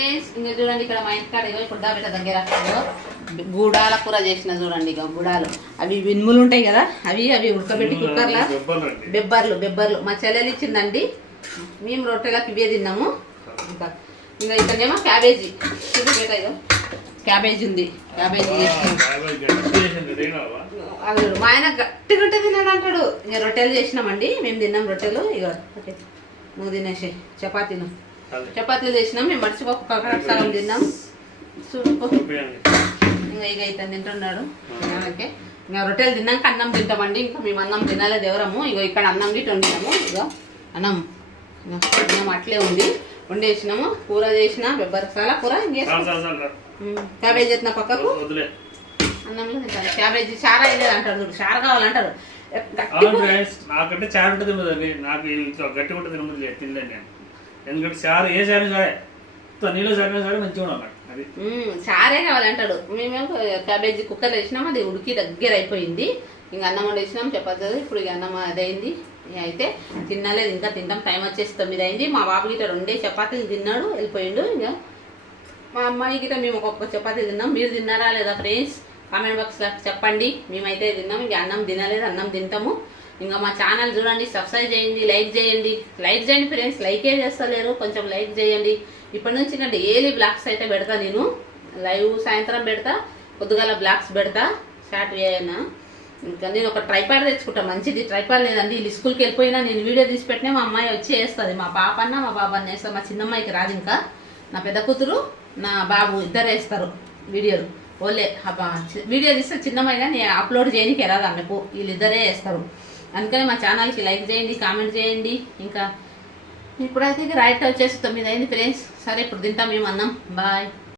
ఇంకా చూడండి ఇక్కడ మా ఇంటికాడ ఇప్పుడు దాబెట్ట దగ్గర గుడాల కూర చేసిన చూడండి. ఇక గుడాలు అవి వినుములు ఉంటాయి కదా, అవి ఉడకబెట్టి కుక్కర్లా బెబ్బర్లు మా చెల్లెలు ఇచ్చిందండి. మేము రొట్టెలకు ఇవే తిన్నాము. ఇంకా ఇక్కడేమో క్యాబేజీ క్యాబేజీ ఉంది. క్యాబేజీ అది మా ఆయన గట్టి రొట్టె తిన్నాడు అంటాడు. ఇంకా రొట్టెలు చేసినామండి, మేము తిన్నాం రొట్టెలు. ఇక నువ్వు తినేసి చపాతీలు చేసినాం. మేము మర్చిపోక సగం తిన్నాం. ఇంకా ఇక ఇతను తింటున్నాడు. ఇంకా రొట్టెలు తిన్నాక అన్నం తింటామండి. ఇంకా మేము అన్నం తినలేదు ఎవరము. ఇక ఇక్కడ అన్నం గిట్ట వండినాము. ఇక అన్నం అట్లే ఉంది, వండేసినాము. కూర చేసిన బెబ్బరసాల కూర క్యాబేజీ చేసిన పక్కకు అన్నంలో తింటాను. క్యాబేజీ చారా వేయలేదు అంటారు చూడు, చారు కావాలంటారు. నాకంటే చారు ఉంటుంది నాకు గట్టి ఉంటుంది తినలేదు నేను. ఎందుకంటే చారు ఏ చారు సరే నీళ్ళు సరిన సరే మంచిగా ఉండాలి. అది చారే కావాలంటాడు. మేమేమో క్యాబేజీ కుక్కర్లో వేసినాం, అది ఉడికి దగ్గర అయిపోయింది. ఇంకా అన్నం వండేసినాం చపాతీ. ఇప్పుడు ఇక అన్నం అదైంది. అయితే తినలేదు, ఇంకా తింటాం. టైం వచ్చేసి 9 అయింది. మా బాబు గిట్ట 2 చపాతీలు తిన్నాడు, వెళ్ళిపోయిండు. ఇంకా మా అమ్మాయి గిట్ట మేము ఒక్కొక్క చపాతీ తిన్నాం. మీరు తిన్నారా లేదా ఫ్రెండ్స్? కామెంట్ బాక్స్లో చెప్పండి. మేమైతే తిన్నాం. ఇంకా అన్నం తినలేదు, అన్నం తింటాము. ఇంకా మా ఛానల్ చూడండి, సబ్స్క్రైబ్ చేయండి, లైక్ చేయండి ఫ్రెండ్స్. లైకే చేస్తలేరు, కొంచెం లైక్ చేయండి. ఇప్పటి నుంచి ఇంకా డైలీ బ్లాగ్స్ అయితే పెడతా. నేను లైవ్ సాయంత్రం పెడతా, పొద్దుగాల బ్లాగ్స్ పెడతా. స్టార్ట్ చేయనా. ఇంకా నేను ఒక ట్రైపాడ్ తెచ్చుకుంటా, మంచిది. ట్రైపాడ్ లేదండి, వీళ్ళు స్కూల్కి వెళ్ళిపోయినా నేను వీడియో తీసి పెట్టినా మా అమ్మాయి వచ్చి వేస్తుంది. మా పాప అన్న మా బాబు అన్న వేస్తారు. మా చిన్నమ్మాయికి రాదు. ఇంకా నా పెద్ద కూతురు నా బాబు ఇద్దరు వేస్తారు వీడియోలు. ఓలే వీడియో తీస్తే చిన్నమ్మాయి కానీ అప్లోడ్ చేయడానికి రాదు ఆమెకు, వీళ్ళిద్దరే వేస్తారు. అందుకని మా ఛానల్కి లైక్ చేయండి, కామెంట్ చేయండి. ఇంకా ఇప్పుడైతే రైట్ వచ్చేసి 9 అయింది ఫ్రెండ్స్. సరే ఇప్పుడు తింటాం మేము అన్నం. బాయ్.